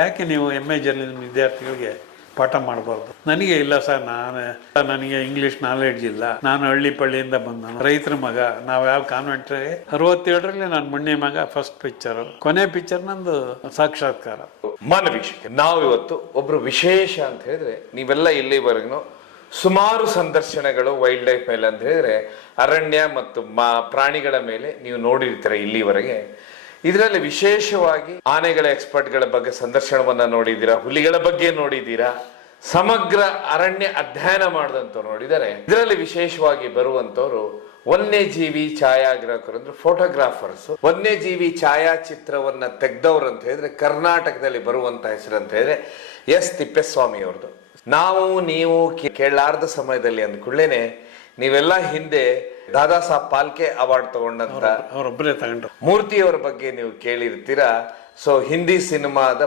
ಯಾಕೆ ನೀವು MA journalism ವಿದ್ಯಾರ್ಥಿಗಳಿಗೆ ಪಾಠ ಮಾಡಬಾರ್ದು? ನನಗೆ ಇಲ್ಲ ಸರ್, ನನಗೆ ಇಂಗ್ಲೀಷ್ ನಾಲೆಡ್ಜ್ ಇಲ್ಲ, ನಾನು ಹಳ್ಳಿ ಪಳ್ಳಿಯಿಂದ ಬಂದನು, ರೈತರ ಮಗ. ನಾವು ಯಾವ ಕಾನ್ವೆಂಟ್ 67ರಲ್ಲಿ ನಾನು ಮುಣ್ಣೆ ಮಗ ಫಸ್ಟ್ ಪಿಕ್ಚರ್, ಕೊನೆ ಪಿಕ್ಚರ್ ನಂದು ಸಾಕ್ಷಾತ್ಕಾರ. ಮಾನವೀಕ್ಷಕ, ನಾವು ಇವತ್ತು ಒಬ್ರು ವಿಶೇಷ ಅಂತ ಹೇಳಿದ್ರೆ, ನೀವೆಲ್ಲ ಇಲ್ಲಿವರೆಗೂ ಸುಮಾರು ಸಂದರ್ಶನಗಳು ವೈಲ್ಡ್ ಲೈಫ್ ಮೇಲೆ ಅಂತ ಹೇಳಿದ್ರೆ ಅರಣ್ಯ ಮತ್ತು ಪ್ರಾಣಿಗಳ ಮೇಲೆ ನೀವು ನೋಡಿರ್ತೀರ ಇಲ್ಲಿವರೆಗೆ. ಇದರಲ್ಲಿ ವಿಶೇಷವಾಗಿ ಆನೆಗಳ ಎಕ್ಸ್ಪರ್ಟ್ಗಳ ಬಗ್ಗೆ ಸಂದರ್ಶನವನ್ನ ನೋಡಿದ್ದೀರಾ, ಹುಲಿಗಳ ಬಗ್ಗೆ ನೋಡಿದ್ದೀರಾ, ಸಮಗ್ರ ಅರಣ್ಯ ಅಧ್ಯಯನ ಮಾಡಿದಂಥವ್ರು ನೋಡಿದರೆ. ಇದರಲ್ಲಿ ವಿಶೇಷವಾಗಿ ಬರುವಂತವ್ರು ವನ್ಯಜೀವಿ ಛಾಯಾಗ್ರಾಹಕರು, ಅಂದ್ರೆ ಫೋಟೋಗ್ರಾಫರ್ಸ್. ವನ್ಯಜೀವಿ ಛಾಯಾಚಿತ್ರವನ್ನ ತೆಗೆದವ್ರು ಅಂತ ಹೇಳಿದ್ರೆ ಕರ್ನಾಟಕದಲ್ಲಿ ಬರುವಂತ ಹೆಸರು ಅಂತ ಹೇಳಿದ್ರೆ S. ತಿಪ್ಪೇಸ್ವಾಮಿ ಅವ್ರದ್ದು. ನಾವು ನೀವು ಕೇಳಲಾರ್ದ ಸಮಯದಲ್ಲಿ ಅಂದ್ಕೊಳ್ಳೇನೆ ನೀವೆಲ್ಲ ಹಿಂದೆ ದಾದಾ ಸಾಹೇಬ್ ಪಾಲ್ಕೆ ಅವಾರ್ಡ್ ತಗೊಂಡಂತ ಅವರೊಬ್ಬರೇ ತಗೊಂಡ್ರು ಮೂರ್ತಿಯವರ ಬಗ್ಗೆ ನೀವು ಕೇಳಿರ್ತೀರಾ. ಸೊ ಹಿಂದಿ ಸಿನಿಮಾದ